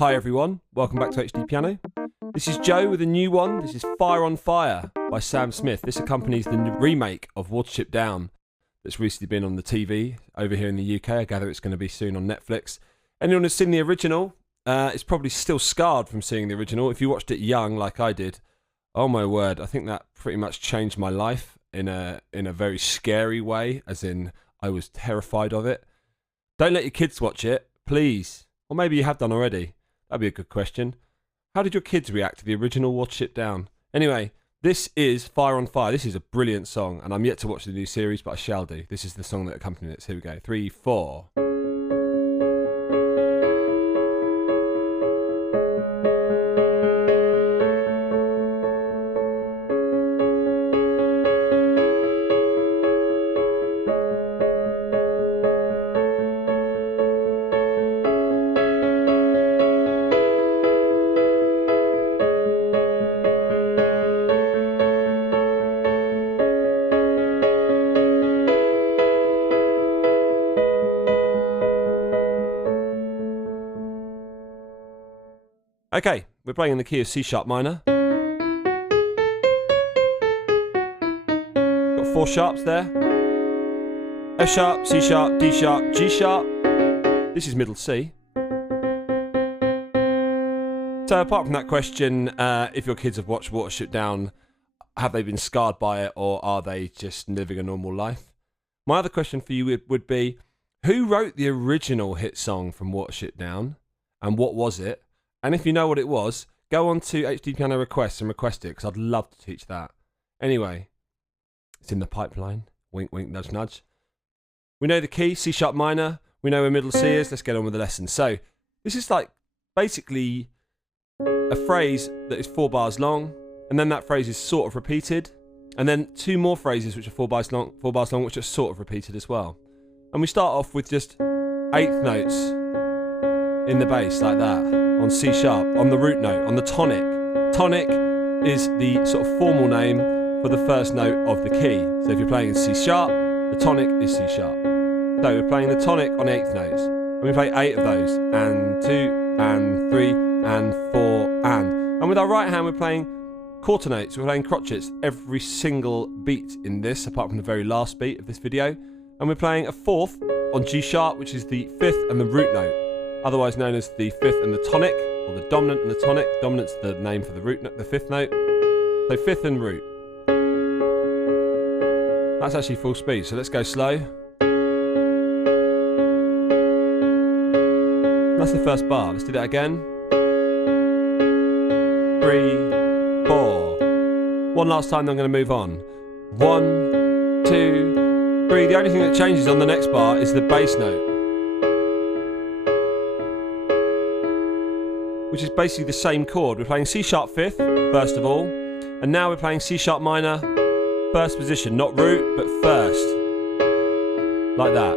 Hi everyone, welcome back to HDpiano. This is Joe with a new one. This is Fire on Fire by Sam Smith. This accompanies the remake of Watership Down that's recently been on the TV over here in the UK. I gather it's going to be soon on Netflix. Anyone who's seen the original is probably still scarred from seeing the original. If you watched it young like I did, oh my word, I think that pretty much changed my life in a very scary way, as in I was terrified of it. Don't let your kids watch it, please. Or maybe you have done already. That'd be a good question. How did your kids react to the original Watership Down? Anyway, this is Fire on Fire. This is a brilliant song, and I'm yet to watch the new series, but I shall do. This is the song that accompanies it. So here we go. 3, 4. Okay, we're playing in the key of C sharp minor. Got 4 sharps there. F sharp, C sharp, D sharp, G sharp. This is middle C. So apart from that question, if your kids have watched Watership Down, have they been scarred by it, or are they just living a normal life? My other question for you would be, who wrote the original hit song from Watership Down, and what was it? And if you know what it was, go on to HDpiano requests and request it, because I'd love to teach that. Anyway, it's in the pipeline. Wink, wink, nudge, nudge. We know the key, C sharp minor. We know where middle C is. Let's get on with the lesson. So this is like basically a phrase that is 4 bars long, and then that phrase is sort of repeated, and then 2 more phrases which are 4 bars long, which are sort of repeated as well. And we start off with just 1/8 notes in the bass like that. On C sharp, on the root note, on the tonic. Tonic is the sort of formal name for the first note of the key. So if you're playing in C sharp, the tonic is C sharp. So we're playing the tonic on 1/8 notes. And we play 8 of those. And 2, and 3, and 4, and. And with our right hand, we're playing quarter notes. We're playing crotchets every single beat in this, apart from the very last beat of this video. And we're playing a 4th on G sharp, which is the 5th and the root note, otherwise known as the 5th and the tonic, or the dominant and the tonic. Dominant's the name for the root note, the 5th note. So 5th and root. That's actually full speed, so let's go slow. That's the first bar. Let's do that again. 3, 4. One last time, then I'm going to move on. 1, 2, 3. The only thing that changes on the next bar is the bass note, which is basically the same chord. We're playing C sharp 5th, first of all, and now we're playing C sharp minor, first position, not root, but first, like that.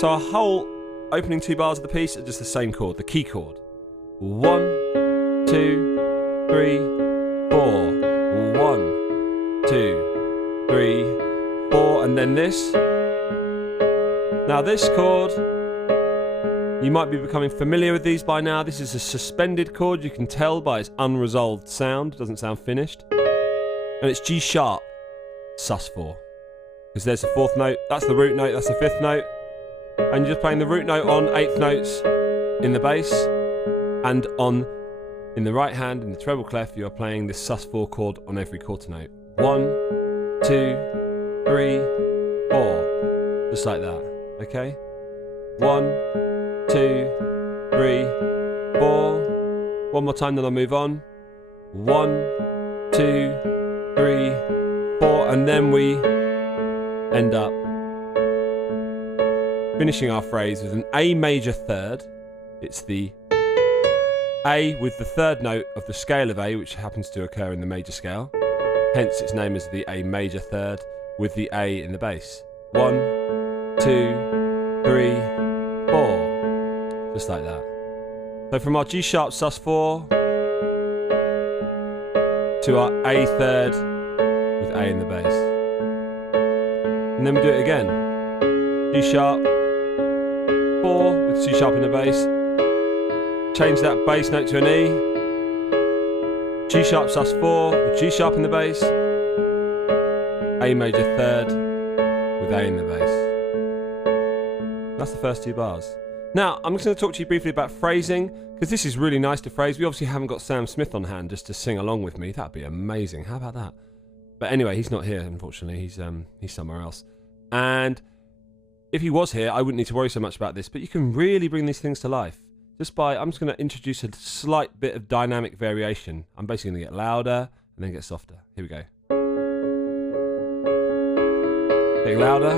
So our whole opening 2 bars of the piece are just the same chord, the key chord. 1, 2, 3, 4. 1, 2, 3, 4, and then this. Now this chord, you might be becoming familiar with these by now. This is a suspended chord. You can tell by its unresolved sound. It doesn't sound finished. And it's G sharp sus4. Because there's the 4th note. That's the root note. That's the 5th note. And you're just playing the root note on 8th notes in the bass. And in the right hand, in the treble clef, you're playing this sus4 chord on every quarter note. 1, 2, 3, 4. Just like that. Okay? 1, 2, 3, 4. One more time, then I'll move on. 1, 2, 3, 4, and then we end up finishing our phrase with an A major 3rd. It's the A with the 3rd note of the scale of A, which happens to occur in the major scale. Hence its name is the A major 3rd with the A in the bass. 1, 2, 3, 4. Just like that. So from our G sharp sus4 to our A 3rd with A in the bass. And then we do it again. G sharp, 4 with C sharp in the bass. Change that bass note to an E. G sharp sus4 with G sharp in the bass. A major third with A in the bass. That's the first 2 bars. Now, I'm just going to talk to you briefly about phrasing, because this is really nice to phrase. We obviously haven't got Sam Smith on hand just to sing along with me. That'd be amazing. How about that? But anyway, he's not here, unfortunately. He's somewhere else. And if he was here, I wouldn't need to worry so much about this, but you can really bring these things to life just by, I'm just going to introduce a slight bit of dynamic variation. I'm basically going to get louder and then get softer. Here we go. Getting louder,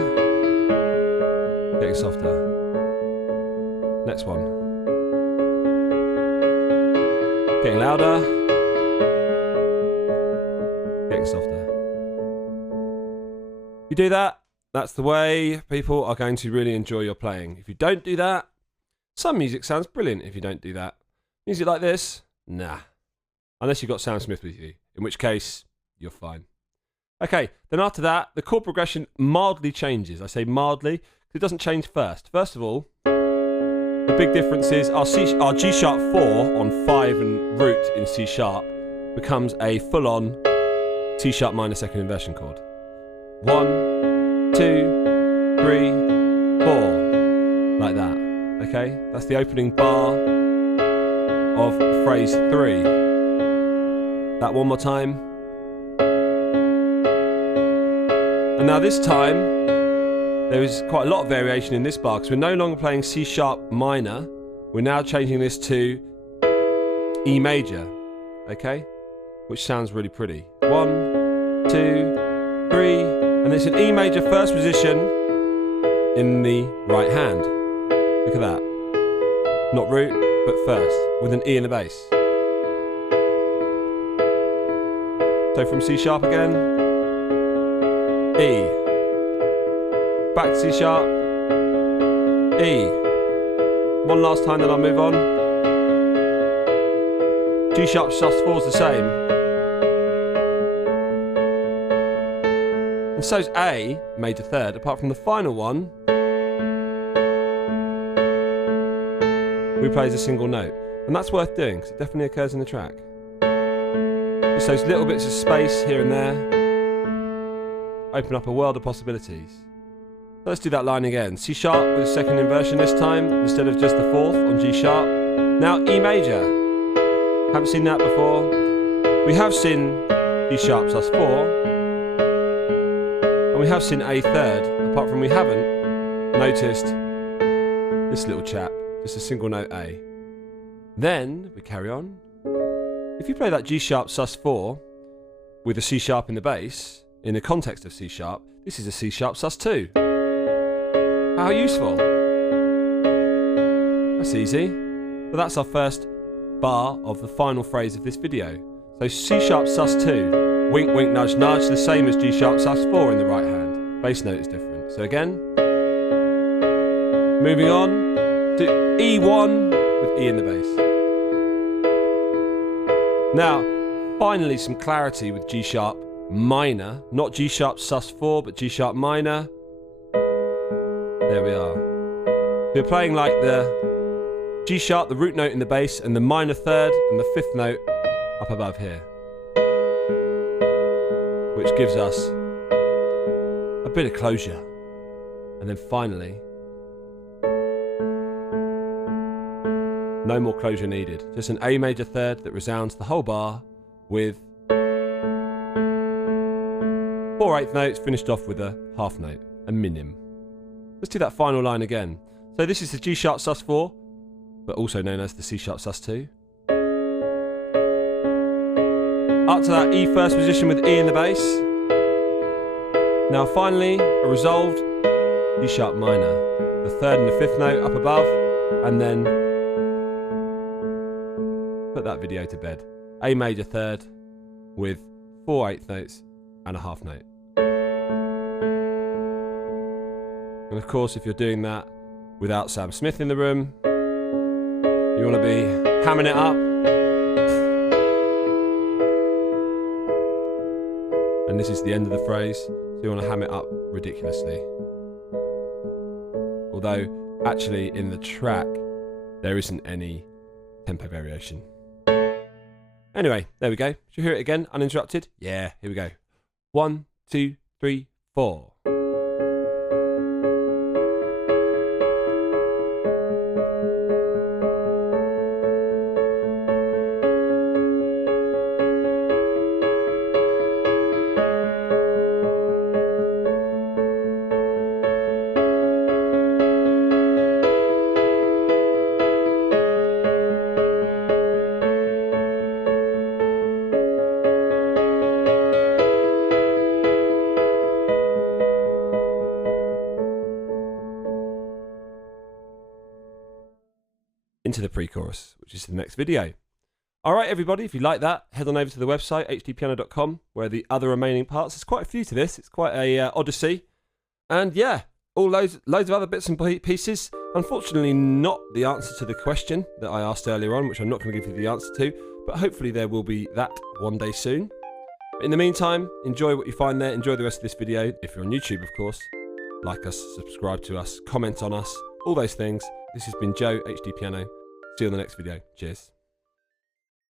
getting softer. Next one. Getting louder, getting softer. If you do that, that's the way people are going to really enjoy your playing. If you don't do that, some music sounds brilliant if you don't do that. Music like this, nah. Unless you've got Sam Smith with you, in which case, you're fine. Okay, then after that, the chord progression mildly changes. I say mildly, because it doesn't change first. First of all, the big difference is our G sharp 4 on 5 and root in C sharp becomes a full-on C sharp minor second inversion chord. 1, 2, 3, 4, like that. Okay, that's the opening bar of phrase 3. That one more time. And now this time, there is quite a lot of variation in this bar because we're no longer playing C sharp minor. We're now changing this to E major, okay? Which sounds really pretty. 1, 2, 3, and it's an E major first position in the right hand. Look at that. Not root, but first, with an E in the bass. So from C sharp again, E. Back to C sharp, E. One last time, then I'll move on. G sharp sus4 is the same. And so's A, major third, apart from the final one, we play as a single note. And that's worth doing, because it definitely occurs in the track. Just those little bits of space here and there open up a world of possibilities. Let's do that line again. C sharp with a second inversion this time, instead of just the 4th on G sharp. Now E major. Haven't seen that before. We have seen G sharp sus4. And we have seen A third, apart from we haven't noticed this little chap, just a single note A. Then we carry on. If you play that G sharp sus4 with a C sharp in the bass, in the context of C sharp, this is a C sharp sus2. How useful. That's easy. But that's our first bar of the final phrase of this video. So C sharp sus2, wink wink nudge nudge, the same as G sharp sus4 in the right hand. Bass note is different. So again, moving on to E1 with E in the bass. Now, finally some clarity with G sharp minor, not G sharp sus4, but G sharp minor. There we are. We're playing like the G sharp, the root note in the bass, and the minor third and the 5th note up above here. Which gives us a bit of closure. And then finally, no more closure needed. Just an A major third that resounds the whole bar with 4/8 notes finished off with a half note, a minim. Let's do that final line again. So this is the G sharp sus4, but also known as the C sharp sus2. Up to that E first position with E in the bass. Now finally, a resolved G sharp minor. The 3rd and the 5th note up above, and then put that video to bed. A major third with 4/8 notes and a half note. And of course, if you're doing that without Sam Smith in the room, you want to be hamming it up. And this is the end of the phrase, so you want to ham it up ridiculously. Although, actually in the track, there isn't any tempo variation. Anyway, there we go. Should you hear it again, uninterrupted? Yeah, here we go. 1, 2, 3, 4. Into the pre-chorus, which is the next video. All right, everybody, if you like that, head on over to the website, HDpiano.com, where the other remaining parts, there's quite a few to this. It's quite a odyssey. And yeah, all loads of other bits and pieces. Unfortunately, not the answer to the question that I asked earlier on, which I'm not going to give you the answer to, but hopefully there will be that one day soon. But in the meantime, enjoy what you find there. Enjoy the rest of this video. If you're on YouTube, of course, like us, subscribe to us, comment on us, all those things. This has been Joe, HDpiano. See you on the next video. Cheers.